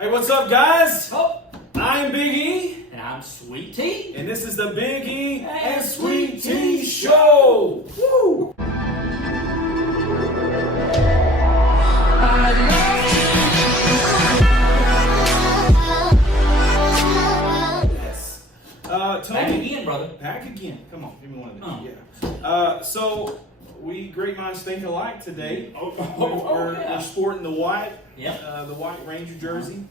Hey, what's up, guys? Oh, I'm Big E, and I'm Sweet Tea. and this is the Big E and Sweet Tea Show. Woo! Yes. Back Tony, again, brother. back again. Come on, give me one of these. Oh. Yeah. So we great minds think alike today. We're sporting the white, Yep. the white Ranger jersey.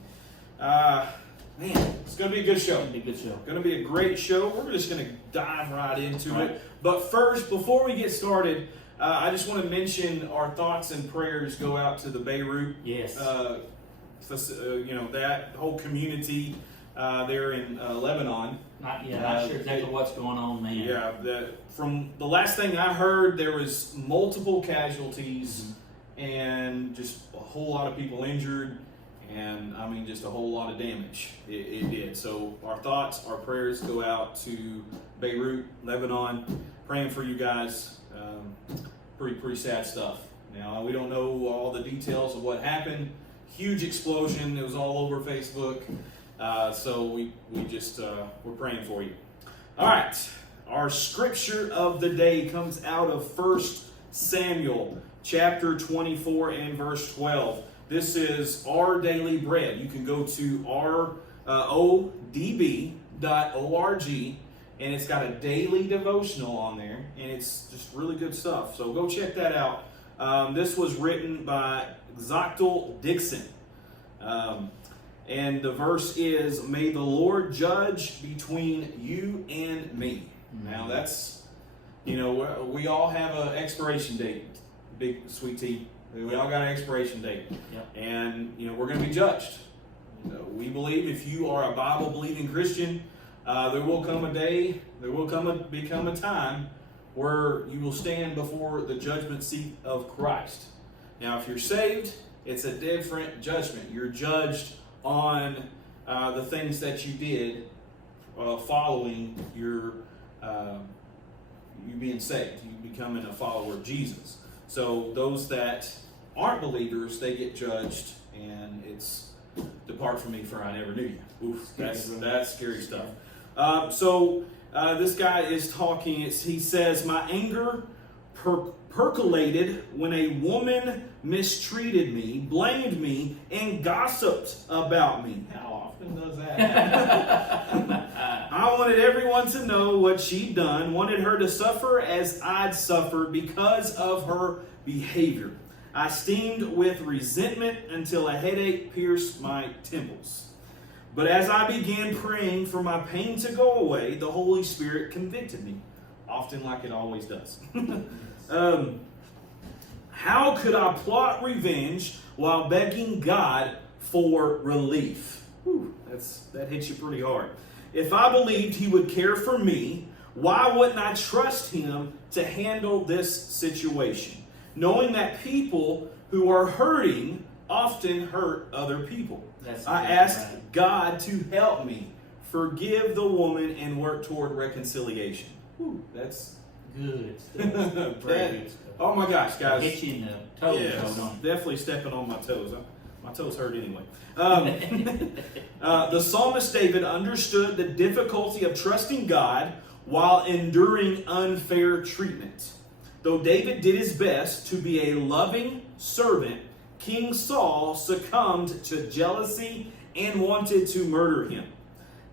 Man, it's gonna be a good show. It'll be a good show. Going to be a great show. We're just going to dive right into Right. it. But first, before we get started, I just want to mention our thoughts and prayers go out to the Beirut, Yes. that whole community there in Lebanon. Not sure exactly it- what's going on, man. Yeah, from the last thing I heard, there was multiple casualties and just a whole lot of people injured. And I mean, just a whole lot of damage it did. So our thoughts, our prayers go out to Beirut, Lebanon, praying for you guys. Pretty sad stuff. Now, we don't know all the details of what happened. Huge explosion. It was all over Facebook. So we just, we're praying for you. All right. Our scripture of the day comes out of 1 Samuel chapter 24 and verse 12. This is Our Daily Bread. You can go to odb.org, and it's got a daily devotional on there, and it's just really good stuff. So go check that out. This was written by Zachtel Dixon. And the verse is, "May the Lord judge between you and me." Now that's, we all have an expiration date, Big Sweet Tea. We all got an expiration date. Yep. And, we're going to be judged. We believe if you are a Bible-believing Christian, there will come a day, there will become a time where you will stand before the judgment seat of Christ. Now, if you're saved, it's a different judgment. You're judged on the things that you did following you being saved, you becoming a follower of Jesus. So those that aren't believers, they get judged, and it's "Depart from me, for I never knew you." Oof, that's scary stuff. So this guy is talking. He says, "My anger percolated when a woman mistreated me, blamed me, and gossiped about me." How often does that happen? "I wanted everyone to know what she'd done, wanted her to suffer as I'd suffered because of her behavior. I steamed with resentment until a headache pierced my temples. But as I began praying for my pain to go away, the Holy Spirit convicted me," often like it always does. "How could I plot revenge while begging God for relief?" Whew, that hits you pretty hard. "If I believed He would care for me, why wouldn't I trust Him to handle this situation? Knowing that people who are hurting often hurt other people. I asked God to help me forgive the woman and work toward reconciliation." Whew, that's Good stuff. Very good stuff. Oh my gosh, guys. Hit you in the toes, Yes, don't it? definitely stepping on my toes. My toes hurt anyway. The psalmist David understood the difficulty of trusting God while enduring unfair treatment. Though David did his best to be a loving servant, King Saul succumbed to jealousy and wanted to murder him.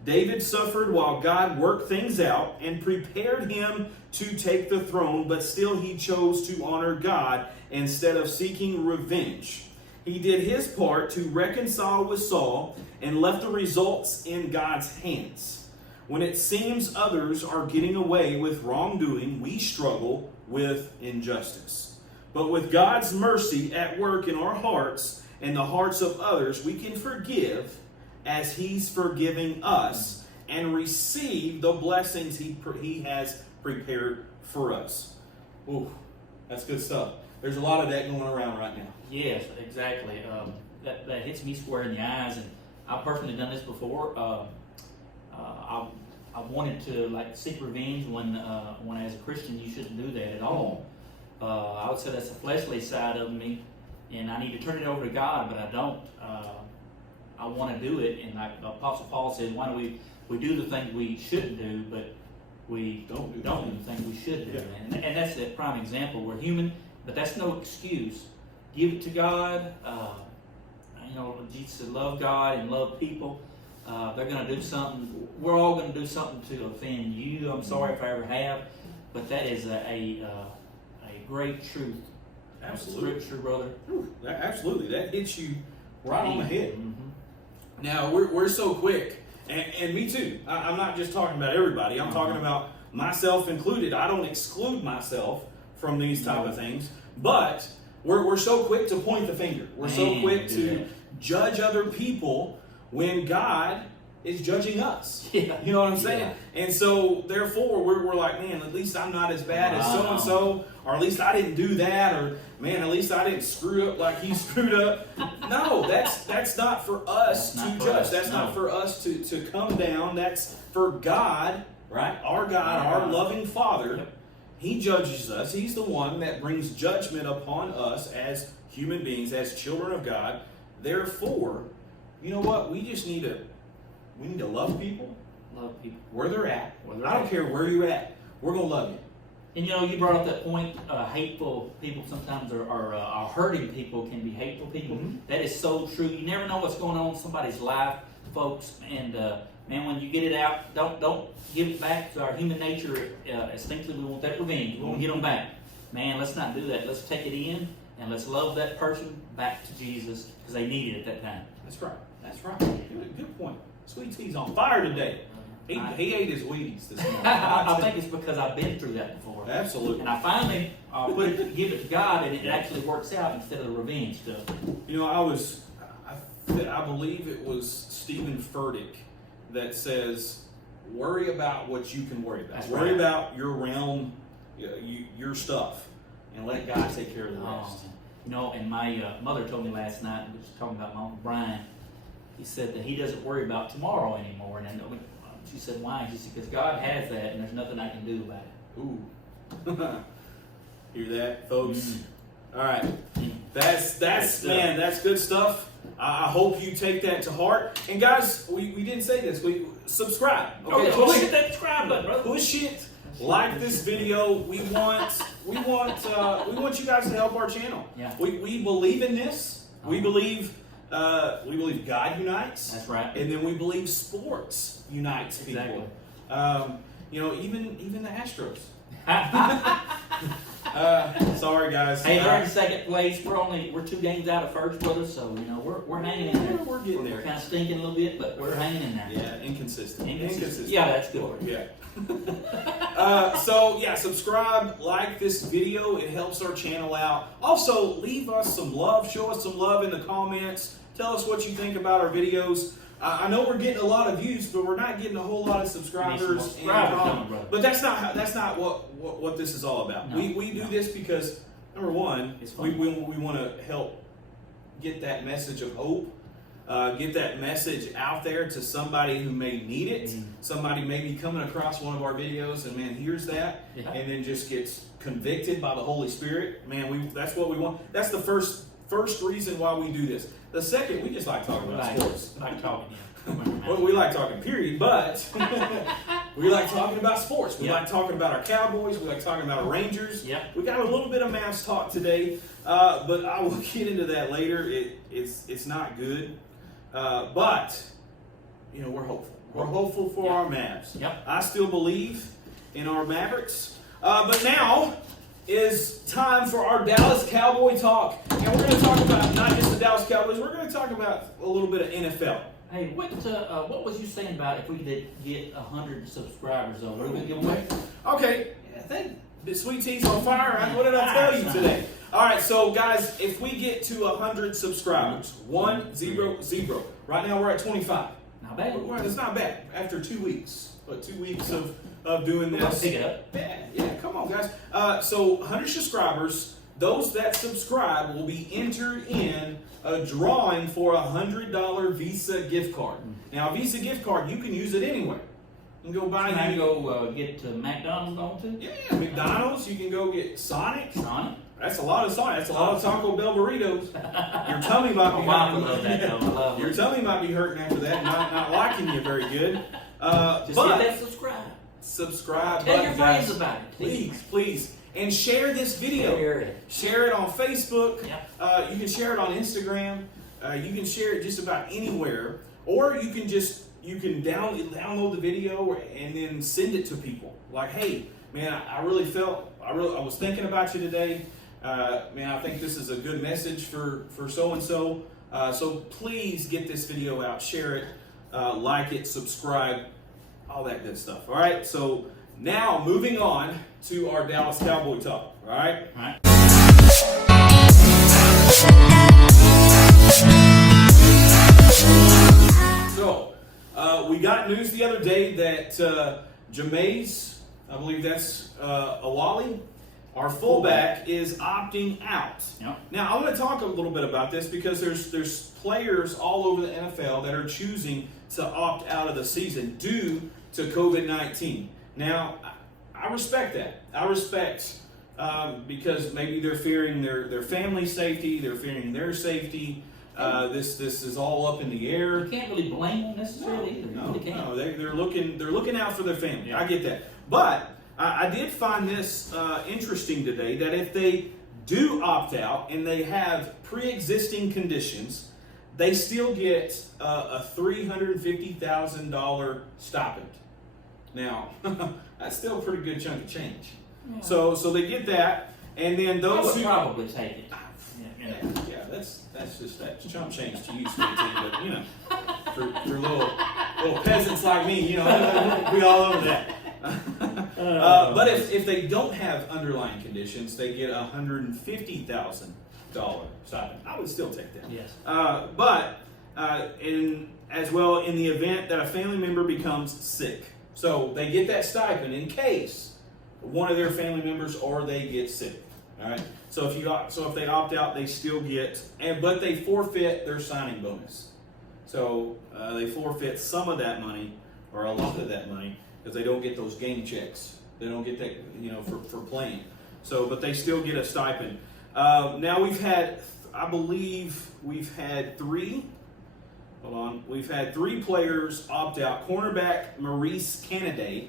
David suffered while God worked things out and prepared him to take the throne, but still he chose to honor God instead of seeking revenge. He did his part to reconcile with Saul and left the results in God's hands. When it seems others are getting away with wrongdoing, we struggle with injustice. But with God's mercy at work in our hearts and the hearts of others, we can forgive as He's forgiving us and receive the blessings He has prepared for us. Ooh, that's good stuff. There's a lot of that going around right now. Yes, exactly. That hits me square in the eyes, and I've personally done this before. I wanted to seek revenge when as a Christian you shouldn't do that at all. I would say that's the fleshly side of me, and I need to turn it over to God, but I don't. I want to do it. And like Apostle Paul said, why do we do the things we shouldn't do, but we don't do the things we should do? Yeah. And that's a prime example. We're human, but that's no excuse. Give it to God. Jesus said, love God and love people. They're going to do something. We're all going to do something to offend you. I'm sorry if I ever have, but that is a great truth. Absolutely. Scripture, brother. Absolutely. That hits you right on the head. Mm-hmm. Now, we're so quick, and me too. I'm not just talking about everybody. I'm talking about myself included. I don't exclude myself from these type of things, but we're so quick to point the finger. We're so quick to judge other people when God is judging us. Yeah. You know what I'm saying? Yeah. And so, therefore, we're like, man, at least I'm not as bad as so-and-so, or at least I didn't do that, or, man, at least I didn't screw up like he screwed up. No, that's not for us to judge. That's not for us to come down. That's for God, right? Our God, our loving Father. Yep. He judges us. He's the one that brings judgment upon us as human beings, as children of God. Therefore, you know what? We just need to love people. Love people. Where they're at. I don't care where you're at. We're going to love you. And you brought up that point, hateful people sometimes are hurting people, can be hateful people. Mm-hmm. That is so true. You never know what's going on in somebody's life, folks. And man, when you get it out, don't give it back to our human nature. Instinctively, we want that revenge. We want to get them back. Man, let's not do that. Let's take it in and let's love that person back to Jesus because they need it at that time. That's right. That's right. Good point. Sweet Tea's on fire today. He ate his Wheaties this morning. I think it's because I've been through that before. Absolutely. And I finally give it to God, and it actually works out instead of the revenge stuff. I believe it was Stephen Furtick that says, worry about what you can worry about. That's worry right. about your realm, your stuff, and let God take care of the rest. And my mother told me last night, we were talking about my Uncle Brian, he said that he doesn't worry about tomorrow anymore. And she said, why? She said, because God has that, and there's nothing I can do about it. Ooh. Hear that, folks? All right. Mm. That's good stuff. I hope you take that to heart. And guys, we didn't say this. We subscribe. Okay, hit that subscribe button, brother. Push it. Like this video. We want you guys to help our channel. Yeah. We believe in this. We believe God unites. That's right. And then we believe sports unites people. Exactly. Even the Astros. Sorry guys. Hey, they're in second place. We're 2 games out of first, brother. So we're hanging in there. We're getting there. We're kind of stinking a little bit, but we're hanging in there. Yeah, inconsistent. Yeah, that's good. Yeah. Subscribe, like this video. It helps our channel out. Also, leave us some love. Show us some love in the comments. Tell us what you think about our videos. I know we're getting a lot of views, but we're not getting a whole lot of subscribers. But that's not what this is all about. No, we do this because, number one, we want to help get that message of hope. Get that message out there to somebody who may need it. Somebody may be coming across one of our videos and hears that, and then just gets convicted by the Holy Spirit. That's what we want. That's the first reason why we do this. The second, we just like talking about sports. We like talking. Well, we like talking, period, but we like talking about sports. We like talking about our Cowboys. We like talking about our Rangers. Yep. We got a little bit of Mavs talk today, but I will get into that later. It's not good. But we're hopeful. We're hopeful for our Mavs. Yep. I still believe in our Mavericks. But now is time for our Dallas Cowboy talk. And we're going to talk about not just the Dallas Cowboys, we're going to talk about a little bit of NFL. Hey, what was you saying about if we could get 100 subscribers, though? What are we going to give away? Okay, I think the Sweet Tea's on fire. What did I tell you today? All right, so guys, if we get to 100 subscribers, 100. Right now we're at 25. Not bad. It's not bad after 2 weeks. But 2 weeks of doing this. Pick it up. Yeah, come on, guys. So 100 subscribers. Those that subscribe will be entered in a drawing for a $100 Visa gift card. Now, a Visa gift card, you can use it anywhere. You can go buy. Can I go get to McDonald's on to? Yeah, McDonald's. You can go get Sonic. That's a lot of sauce. That's a lot of Taco Bell burritos. Your tummy might be My wife hurting. would love that, though. I love Your it. tummy might be hurting after that, not liking you very good. Just But hit that subscribe. subscribe Tell button, your friends guys. about it. Please. And share this video. Share it on Facebook. Yep. You can share it on Instagram. You can share it just about anywhere. Or you can download the video and then send it to people. Like, hey, man, I was thinking about you today. Man, I think this is a good message for so-and-so. So please get this video out, share it, like it, subscribe, all that good stuff. All right, so now moving on to our Dallas Cowboy talk. All right. All right. So we got news the other day that Jameis, I believe that's Awali, our fullback, is opting out. Yep. Now I want to talk a little bit about this because there's players all over the NFL that are choosing to opt out of the season due to COVID-19. Now I respect that. I respect because maybe they're fearing their family safety, they're fearing their safety. This is all up in the air. You can't really blame them necessarily either. No, You really can't. no, they're looking out for their family. Yeah. I get that, but I did find this interesting today that if they do opt out and they have pre-existing conditions, they still get a $350,000 stipend. Now, that's still a pretty good chunk of change. Yeah. So they get that, and then I those would who probably take it. yeah, that's chump change to you, sweetie. But you know, for little peasants like me, you know, we all over that. But if they don't have underlying conditions, they get $150,000 stipend. I would still take that. Yes. But as well, in the event that a family member becomes sick, so they get that stipend in case one of their family members or they get sick. All right. So if they opt out, they still get, but they forfeit their signing bonus. So they forfeit some of that money or a lot of that money because they don't get those game checks. They don't get that, you know, for playing. So, but they still get a stipend. Now we've had, I believe we've had three. Hold on. We've had three players opt out. Cornerback Maurice Canaday.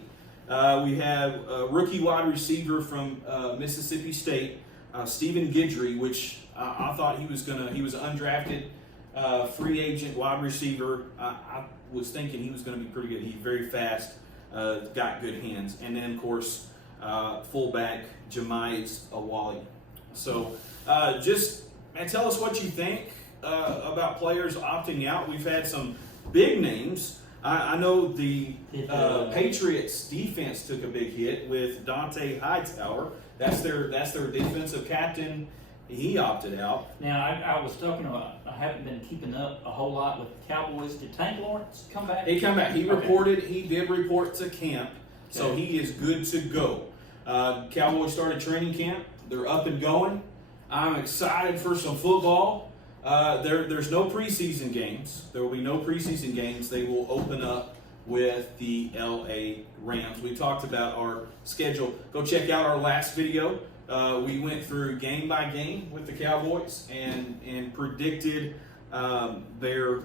We have a rookie wide receiver from Mississippi State, Stephen Guidry, which I thought he was an undrafted free agent wide receiver. I was thinking he was going to be pretty good. He's very fast, got good hands. And then, of course, fullback Jameis Awali. So tell us what you think about players opting out. We've had some big names. I know the Patriots defense took a big hit with Dante Hightower. That's their defensive captain. He opted out. Now, I was talking about, I haven't been keeping up a whole lot with the Cowboys. Did Tank Lawrence come back? He come back. He did report to camp, so Okay. he is good to go. Cowboys started training camp. They're up and going. I'm excited for some football. There's no preseason games. There will be no preseason games. They will open up with the LA Rams. We talked about our schedule. Go check out our last video. We went through game by game with the Cowboys and predicted their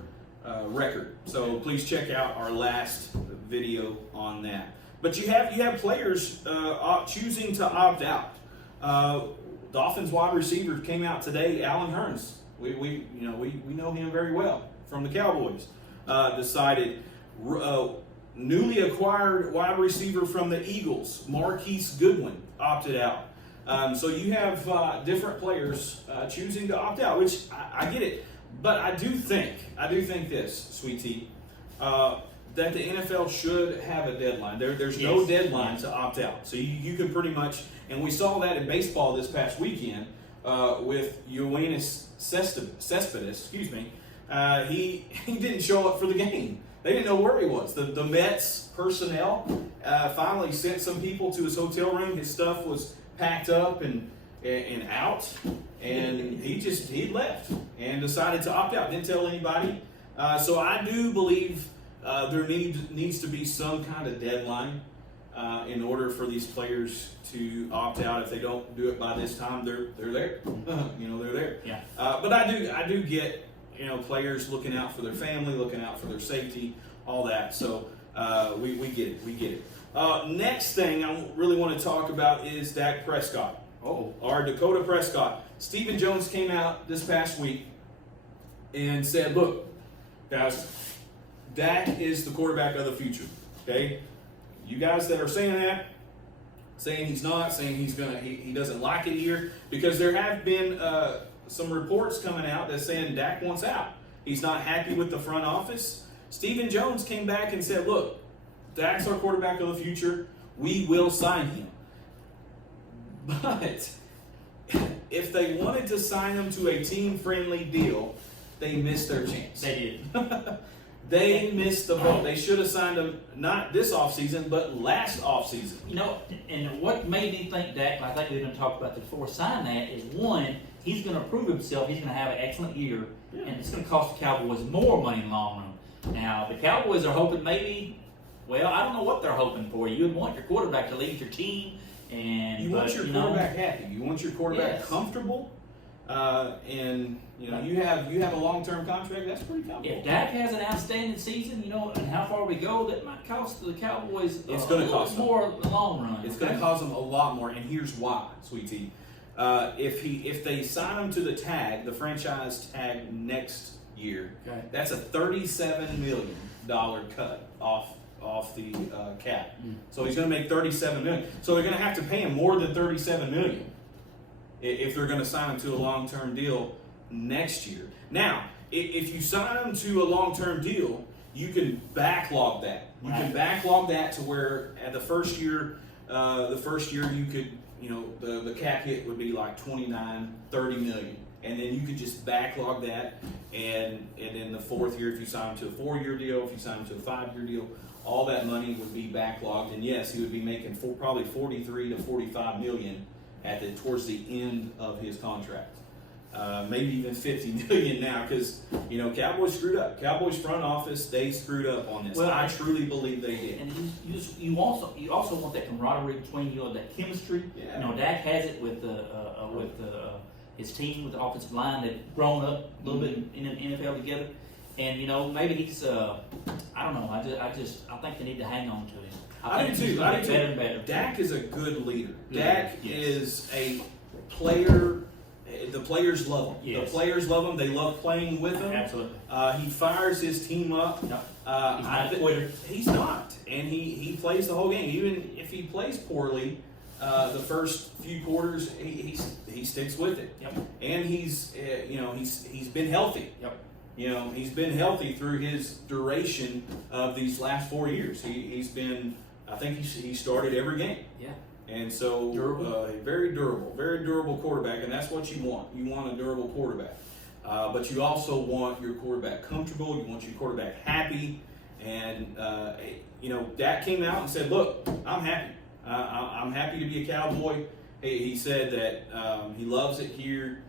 record. So please check out our last video on that. But you have players choosing to opt out. Dolphins wide receiver came out today, Allen Hurns. We know him very well from the Cowboys. Decided newly acquired wide receiver from the Eagles, Marquise Goodwin, opted out. So you have different players choosing to opt out, which I get it. But I do think this, Sweet Tea, that the NFL should have a deadline. There's no deadline to opt out. So you can pretty much, and we saw that in baseball this past weekend with Yoenis Cespedes, he didn't show up for the game. They didn't know where he was. The Mets personnel finally sent some people to his hotel room. His stuff was packed up and out, and he left and decided to opt out. Didn't tell anybody. So I do believe there needs to be some kind of deadline in order for these players to opt out. If they don't do it by this time, they're there. They're there. Yeah. But I do get players looking out for their family, looking out for their safety, all that. So we get it. We get it. Next thing I really want to talk about is Dak Prescott. Our Dakota Prescott. Stephen Jones came out this past week and said, "Look, guys, Dak is the quarterback of the future." Okay, you guys that are saying that, saying he's not, saying he doesn't like it here, because there have been some reports coming out that saying Dak wants out. He's not happy with the front office. Stephen Jones came back and said, "Look, Dak's our quarterback of the future. We will sign him." But if they wanted to sign him to a team-friendly deal, they missed their chance. They did. They missed the boat. They should have signed him not this offseason, but last offseason. And what made me think Dak, I think we've been talking about before, sign that is, one, he's going to prove himself. He's going to have an excellent year, and it's going to cost the Cowboys more money in the long run. Now, the Cowboys are hoping maybe, well, I don't know what they're hoping for. You would want your quarterback to lead your team. And you want your quarterback happy. You want your quarterback comfortable, and you have a long-term contract. That's pretty comfortable. If Dak has an outstanding season, and how far we go, that might cost the Cowboys it's going to cost more in the long run. It's going to cost them a lot more, and here's why, Sweet Tea. If they sign him to the franchise tag next year, that's a $37 million cut off the cap. So he's going to make $37 million. So they're going to have to pay him more than $37 million if they're going to sign him to a long-term deal next year. Now, if you sign him to a long-term deal, you can backlog that. You can backlog that to where at the first year you could, the cap hit would be like $29, $30 million. And then you could just backlog that, and in the fourth year, if you sign him to a 4-year deal, if you sign him to a 5-year deal, all that money would be backlogged, and yes, he would be making probably $43 to $45 million towards the end of his contract. Maybe even $50 million now, because Cowboys screwed up. Cowboys front office, they screwed up on this. Well, I truly believe they did. And you also want that camaraderie between you, that chemistry. Yeah. Dak has it with his team, with the offensive line. They've grown up a little bit in the NFL together. And maybe he's I don't know. I think they need to hang on to him. I do too. Better and better. Dak is a good leader. Dak is a player. The players love him. Yes. The players love him. They love playing with him. Absolutely. He fires his team up. No, he's not a quitter. He's not, and he plays the whole game. Even if he plays poorly, the first few quarters, he sticks with it. Yep. And he's been healthy. Yep. He's been healthy through his duration of these last 4 years. He's been, I think he started every game. Yeah. And so, very durable quarterback, and that's what you want. You want a durable quarterback. But you also want your quarterback comfortable. You want your quarterback happy. And, Dak came out and said, "Look, I'm happy. I'm happy to be a Cowboy." He said that he loves it here.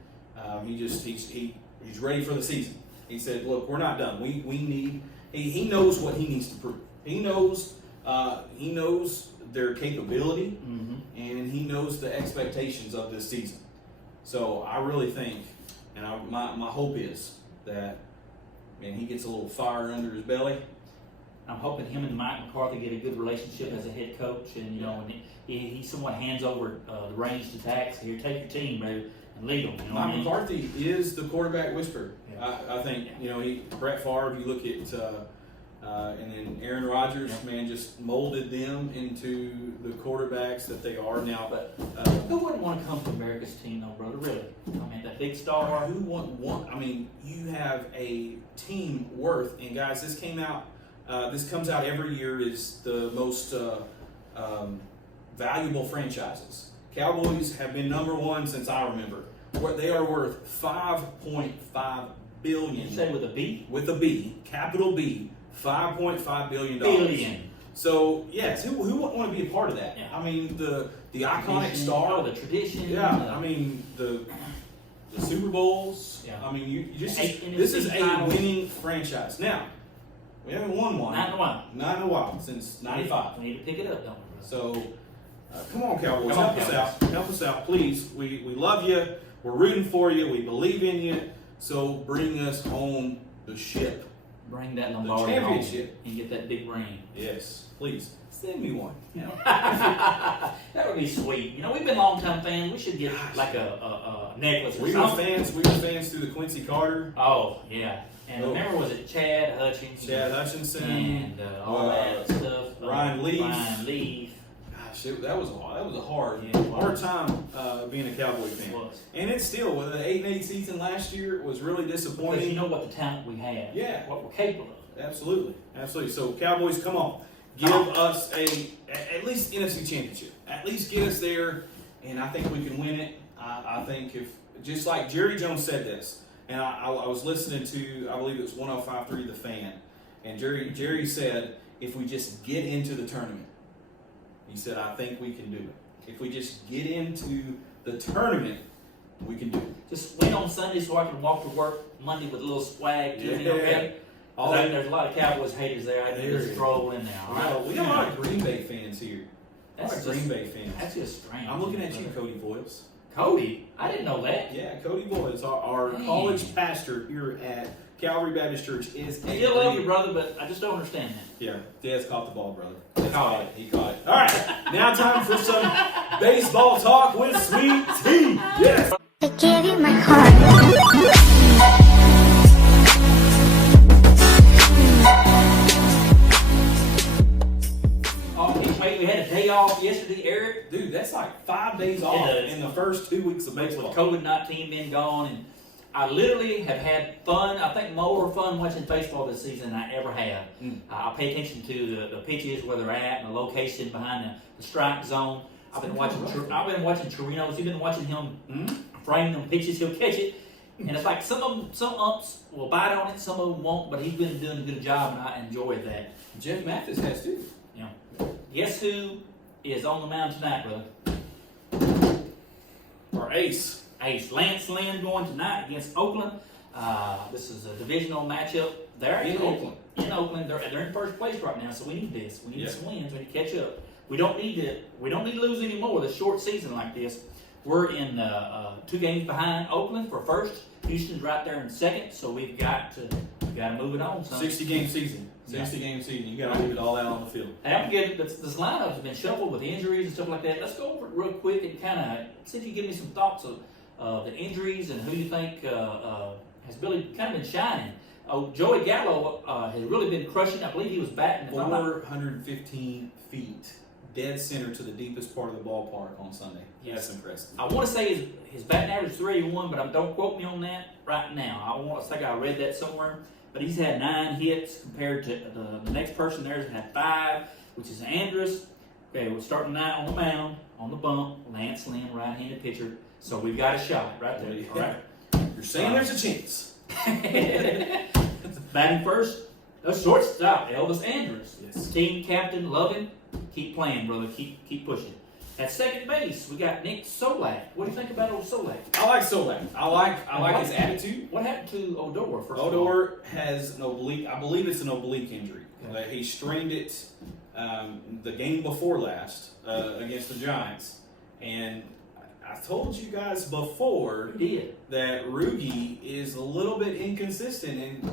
He's ready for the season. He said, "Look, we're not done. We need." He knows what he needs to prove. He knows their capability, and he knows the expectations of this season. So I really think, and my hope is that, he gets a little fire under his belly. I'm hoping him and Mike McCarthy get a good relationship as a head coach, and and he somewhat hands over the reins to Dak. Here, take your team, baby, and lead them. Mike McCarthy is the quarterback whisperer. Yeah. I think Brett Favre. You look at and then Aaron Rodgers, just molded them into the quarterbacks that they are now. But who wouldn't want to come to America's team, though, brother? Really? That big star. Who want? You have a team worth. And guys, this came out. This comes out every year. Is the most valuable franchises. Cowboys have been number one since I remember. What they are worth $5.5 billion. You say with a B? With a B, capital B, $5.5 billion. Billion. So yes, who wouldn't want to be a part of that? Yeah. The iconic star, the tradition. Yeah, the Super Bowls. Yeah. This is a winning franchise. Now, we haven't won one. Not in a while. Not in a while since '95. We need to pick it up, don't we? So, come on, Cowboys, Come on, help us out. Help us out, please. We love you. We're rooting for you. We believe in you. So bring us home the ship. Bring that Lombardi championship. home and get that big ring. Yes, please. Send me one. That would be sweet. You know, we've been long-time fans. We should get like a necklace or We were something. fans through the Quincy Carter. Oh, yeah. And remember, was it Chad Hutchinson? Chad Hutchinson. And all that stuff. Ryan Leaf. Gosh, that was a hard time being a Cowboy fan. It was. And it's still, with the 8-8 season last year, it was really disappointing. Because you know what the talent we have. Yeah. What we're capable of. Absolutely. So, Cowboys, come on. Give us at least NFC Championship. At least get us there, and I think we can win it. I think if, just like Jerry Jones said this, and I was listening to, I believe it was 105.3 The Fan, and Jerry said, if we just get into the tournament, he said, I think we can do it. If we just get into the tournament, we can do it. Just win on Sunday so I can walk to work Monday with a little swag to me, okay? There's a lot of Cowboys haters there. I can just throw in there, all right? We got a lot of Green Bay fans here. That's Green Bay fans. That's just strange. I'm looking at you, Cody Boyles. Cody? I didn't know that. Yeah, Cody Boyles, our college pastor here at Calvary Baptist Church, is I still love you, brother, but I just don't understand that. Yeah, Dez caught the ball, brother. He caught it. it. All right, now time for some baseball talk with Sweet Tea. Yes. I give you my heart. We had a day off yesterday, Eric. Dude, that's like 5 days off in the first 2 weeks of baseball. With COVID-19 being gone, and I literally have had fun. I think more fun watching baseball this season than I ever have. I pay attention to the pitches, where they're at, and the location behind the strike zone. I've been watching Chirinos. You've been watching him frame them pitches. He'll catch it, and it's like some umps will bite on it, some of them won't. But he's been doing a good job, and I enjoy that. Jeff Mathis has too. Yeah. Guess who is on the mound tonight, brother? Our ace. Lance Lynn going tonight against Oakland. This is a divisional matchup. They're In Oakland. In Oakland, they're in first place right now, so we need this. We need some wins. We need to catch up. We don't need to lose any more with a short season like this. We're in 2 games behind Oakland for first. Houston's right there in second, so we've got to move it on. 60-game season. 60-game season. You got to leave it all out on the field. And I'm getting this lineup has been shuffled with injuries and stuff like that. Let's go over it real quick and kind of see if you give me some thoughts of the injuries and who you think has really kind of been shining. Joey Gallo has really been crushing. I believe he was batting 415 feet, dead center to the deepest part of the ballpark on Sunday. Yes. That's impressive. I want to say his batting average is 381, but don't quote me on that right now. I think I read that somewhere. But he's had 9 hits compared to the next person there's had 5, which is Andrus. Okay, we're starting tonight on the mound, on the bump. Lance Lynn, right-handed pitcher. So we've got a shot right there. All right. You're saying there's a chance. Batting first, a shortstop, Elvis Andrus. Yes. Team captain, love him. Keep playing, brother. Keep pushing. At second base, we got Nick Solak. What do you think about old Solak? I like Solak. I like his attitude. What happened to Odor? Odor has an oblique. I believe it's an oblique injury. Okay. He strained it the game before last against the Giants, and I told you guys before that Rugi is a little bit inconsistent, and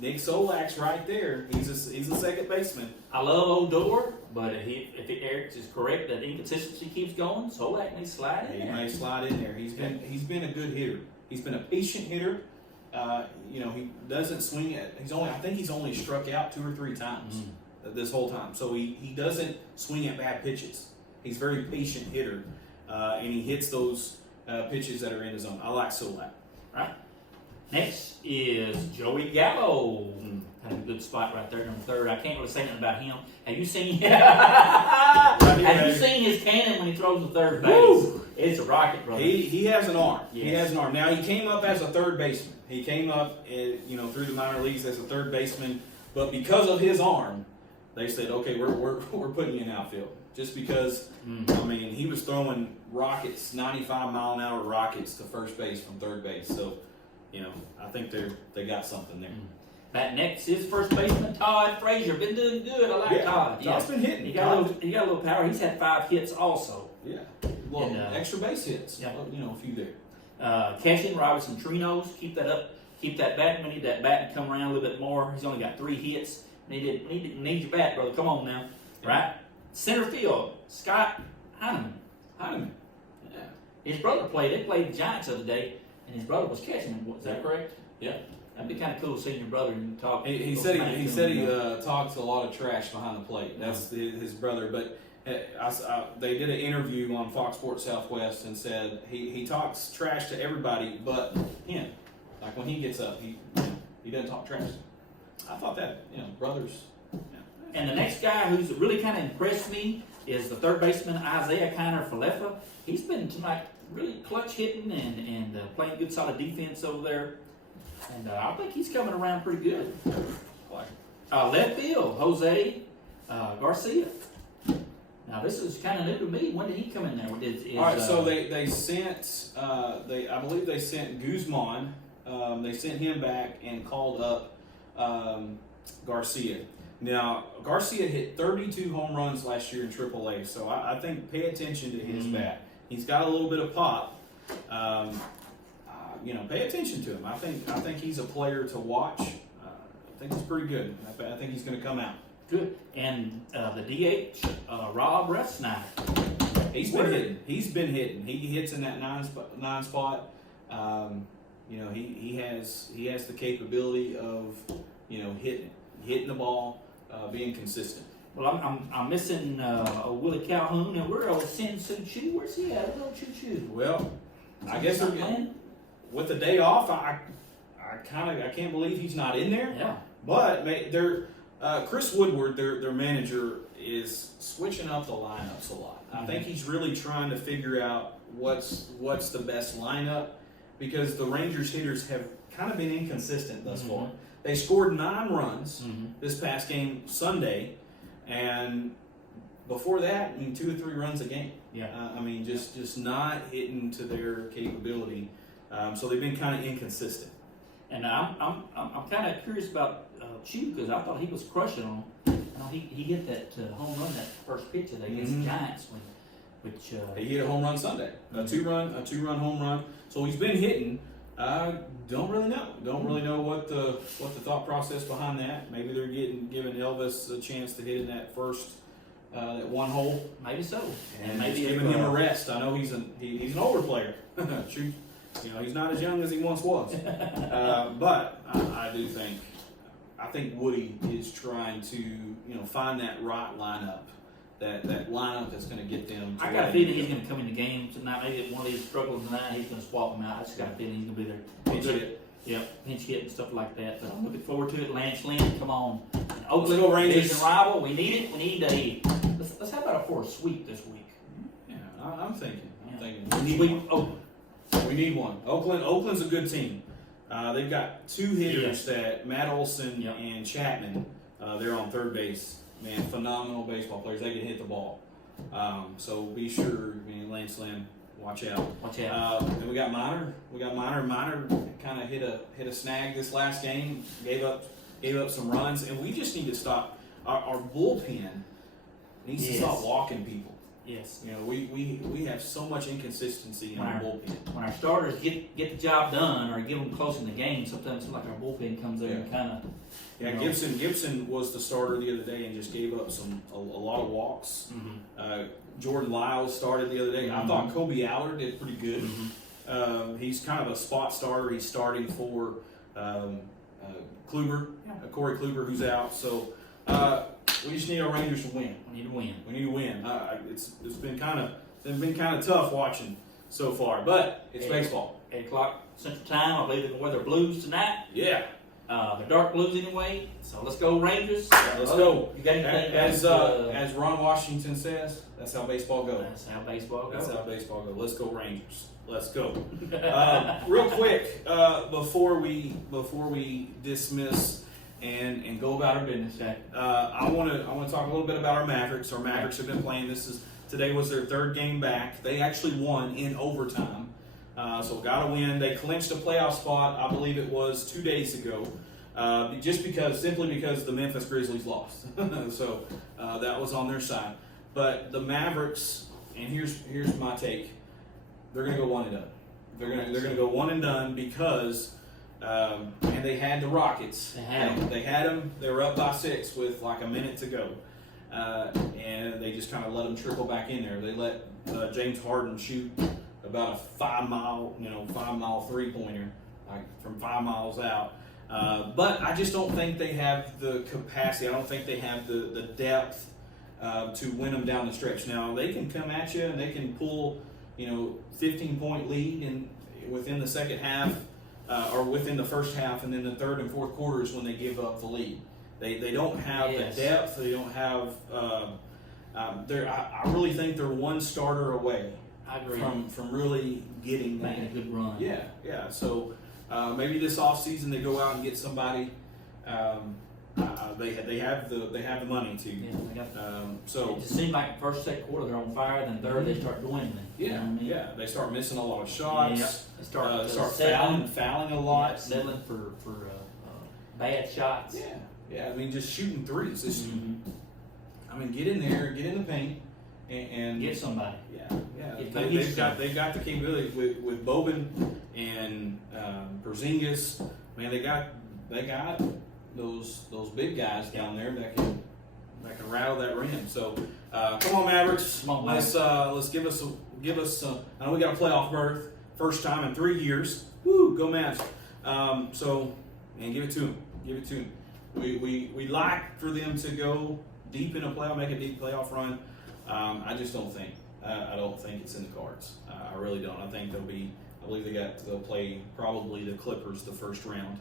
Nick Solak's right there. He's a second baseman. I love Odor, but if Eric is correct that inconsistency keeps going, Solak may slide in there. He may slide in there. He's been a good hitter. He's been a patient hitter. He doesn't swing at. I think he's only struck out 2 or 3 times this whole time. So he doesn't swing at bad pitches. He's a very patient hitter, and he hits those pitches that are in the zone. I like Solak. Right. Next is Joey Gallo. Kind of a good spot right there, number 3rd. I can't really say nothing about him. Have you seen his cannon when he throws the third base? Woo! It's a rocket, brother. He has an arm. Yes. He has an arm. Now he came up as a third baseman. He came up, through the minor leagues as a third baseman, but because of his arm, they said, okay, we're putting you in outfield. Just because, he was throwing rockets, 95-mile-an-hour rockets to first base from third base. So, I think they got something there. Bat next is first baseman Todd Frazier. Been doing good. I like Todd. Todd's been hitting. He got a little power. He's had 5 hits also. Yeah. Well, extra base hits. Yeah. A few there. Catching Robinson Trinos. Keep that up. Keep that bat. We need that bat to come around a little bit more. He's only got 3 hits. Need your bat, brother. Come on now. Right? Center field, Scott Heineman. Yeah. His brother played. They played the Giants the other day, and his brother was catching him. Is that correct? Yeah. That'd be kind of cool seeing your brother and talk. He said he talks a lot of trash behind the plate. That's his brother. But they did an interview on Fox Sports Southwest and said he talks trash to everybody, but him. Like when he gets up, he doesn't talk trash. I thought that brothers. Yeah. And the next guy who's really kind of impressed me is the third baseman Isaiah Kiner Falefa. He's been tonight really clutch hitting and playing good solid defense over there. And I think he's coming around pretty good. Left field, Jose Garcia. Now this is kind of new to me. When did he come in there? All right, so they sent I believe they sent Guzman. They sent him back and called up Garcia. Now Garcia hit 32 home runs last year in AAA, so I think pay attention to his bat. He's got a little bit of pop. Pay attention to him. I think he's a player to watch. I think he's pretty good. I think he's going to come out. Good. And the DH, Rob Refsnyder. He's been hitting. He hits in that 9 spot. He has the capability of hitting the ball, being consistent. Well, I'm missing Willie Calhoun, and we're Sin Soo Choo. Where's he at? Little Choo Choo. Well, I guess with the day off, I can't believe he's not in there. Yeah. But Chris Woodward, their manager, is switching up the lineups a lot. I think he's really trying to figure out what's the best lineup, because the Rangers hitters have kind of been inconsistent thus far. They scored 9 runs this past game Sunday, and before that, 2 or 3 runs a game. Yeah. Just not hitting to their capability. So they've been kind of inconsistent. And I'm kind of curious about Chu, because I thought he was crushing on him. He hit that home run that first pitch today against the Giants, he hit a home run Sunday, a two run home run. So he's been hitting. Don't really know what the thought process behind that. Maybe they're giving Elvis a chance to hit in that first that one hole. Maybe so. And maybe giving him a rest. I know he's an older player. Shoot. He's not as young as he once was. But I think Woody is trying to, find that right lineup, that lineup that's going to get them. I got a feeling he's going to come in the game tonight. Maybe if one of these struggles tonight, he's going to swap them out. I just got a feeling he's going to be there. Pinch hit. Yep, pinch hit and stuff like that. But I'm looking forward to it. Lance Lynn, come on. Oakland, go Rangers. division rival. We need it. We need let's have about a 4 sweep this week. Yeah, I'm thinking. We need one. Oakland's a good team. They've got 2 hitters that Matt Olson and Chapman. They're on third base. Man, phenomenal baseball players. They can hit the ball. So be sure, Lance Lynn, watch out. Then we got Minor. Minor kind of hit a snag this last game. Gave up some runs, and we just need to stop. Our bullpen needs to stop walking people. Yes. We have so much inconsistency in our bullpen. When our starters get the job done or get them close in the game, sometimes it's like our bullpen comes in and kind of. Yeah, Gibson was the starter the other day and just gave up a lot of walks. Jordan Lyles started the other day. I thought Kobe Allard did pretty good. He's kind of a spot starter. He's starting for Kluber, Corey Kluber, who's out. So we just need our Rangers to win. We need to win. It's been kind of tough watching so far, but it's baseball. 8 o'clock Central Time. I believe they're going to wear their blues tonight. Yeah. They're dark blues anyway. So let's go Rangers. Let's go. You got anything? As Ron Washington says, that's how baseball goes. That's how baseball goes. Let's go Rangers. Let's go. Real quick, before we dismiss and go about our business, I want to talk a little bit about our Mavericks. Our Mavericks have been playing. Today was their 3rd game back. They actually won in overtime. So got a win. They clinched a playoff spot, I believe it was 2 days ago. simply because the Memphis Grizzlies lost. So that was on their side. But the Mavericks, and here's my take, they're going to go one and done. They're going to go one and done because, and they had the Rockets. They had them. They were up by 6 with like a minute to go, and they just kind of let them trickle back in there. They let James Harden shoot about a 5 mile 3-pointer, like from 5 miles out. But I just don't think they have the capacity. I don't think they have the depth to win them down the stretch. Now they can come at you and they can pull 15-point lead and within the second half or within the first half, and then the third and fourth quarters when they give up the lead. They don't have the depth. They don't have. I really think they're one starter away. I agree. From really getting making a good run. Yeah. So maybe this offseason they go out and get somebody. They have the money to. Yeah, they got so it just seemed like first, second quarter they're on fire, then third they start dwindling. Yeah, you know what I mean? Yeah. They start missing a lot of shots. Yeah. They start fouling a lot. Settling for bad shots. Yeah. I mean, just shooting threes. I mean, get in there, get in the paint, and get somebody. Yeah. They've got the capability with Boban and Porzingis. Man, they got those big guys down there that can rattle that rim. So come on, Mavericks. Let's give us. I know we got a playoff berth, first time in 3 years. Woo, go Mavs. Give it to them. We like for them to go deep in a playoff, make a deep playoff run. I just don't think. I don't think it's in the cards. I really don't. I think I believe they'll play probably the Clippers the first round.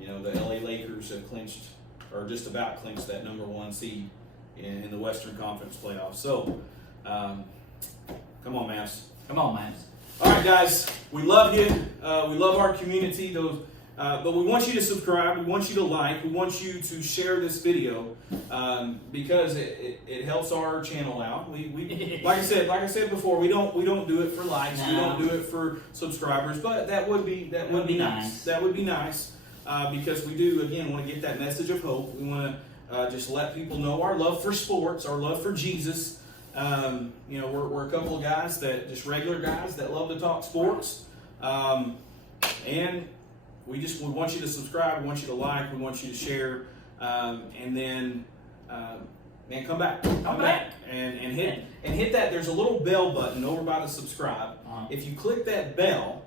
The LA Lakers have clinched, or just about clinched, that number 1 seed in the Western Conference playoffs. So, come on, Mavs. Come on, Mavs. All right, guys. We love you. We love our community. But we want you to subscribe. We want you to like. We want you to share this video because it helps our channel out. We like I said before, we don't do it for likes. No. We don't do it for subscribers. But that would be nice. That would be nice because we do again want to get that message of hope. We want to just let people know our love for sports, our love for Jesus. We're a couple of guys regular guys that love to talk sports, and we want you to subscribe. We want you to like. We want you to share, and then come back. Come back and hit that. There's a little bell button over by the subscribe. If you click that bell,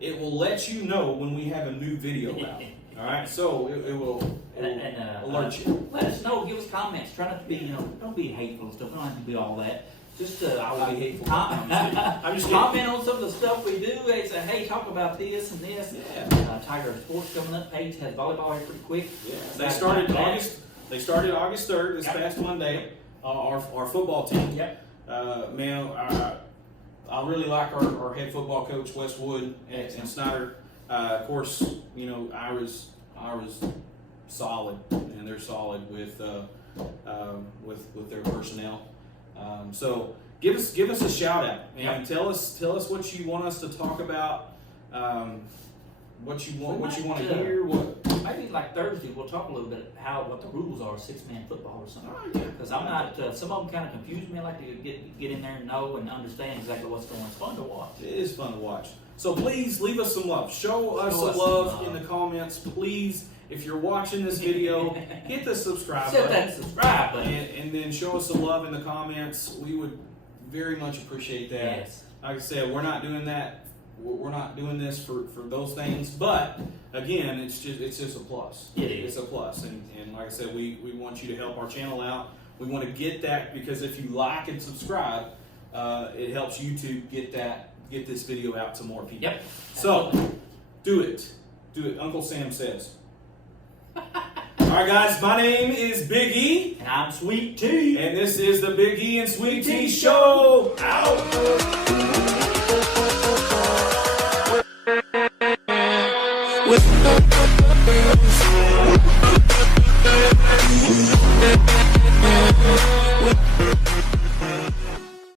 it will let you know when we have a new video out. All right, so it will alert you. Let us know. Give us comments. Try not to be don't be hateful and stuff. Don't have to be all that. Just I will be hateful. I'm just comment on some of the stuff we do. They say, hey, talk about this and this. Yeah. Tiger Sports coming up. Paige has volleyball here pretty quick. Yeah. They started August 3rd, this past Monday. Our football team. Yep. I really like our head football coach Wes Wood and Snyder. Of course, Ira's solid, and they're solid with their personnel. So give us a shout out and tell us what you want us to talk about. What you want to hear. Maybe like Thursday we'll talk a little bit what the rules are of 6-man football or something. Because I'm not. Some of them kind of confuse me. I like to get in there and know and understand exactly what's going on. It's fun to watch. It is fun to watch. So please leave us some love. Show us some love in the comments, please. If you're watching this video, hit the subscribe button. Hit that subscribe button. And then show us some love in the comments. We would very much appreciate that. Yes. Like I said, we're not doing that. We're not doing this for those things. But again, it's just a plus. It's a plus. And like I said, we want you to help our channel out. We want to get that because if you like and subscribe, it helps YouTube get this video out to more people. Yep. So do it. Uncle Sam says. All right, guys, my name is Big E. And I'm Sweet Tea. And this is the Big E and Sweet Tea Show. Out.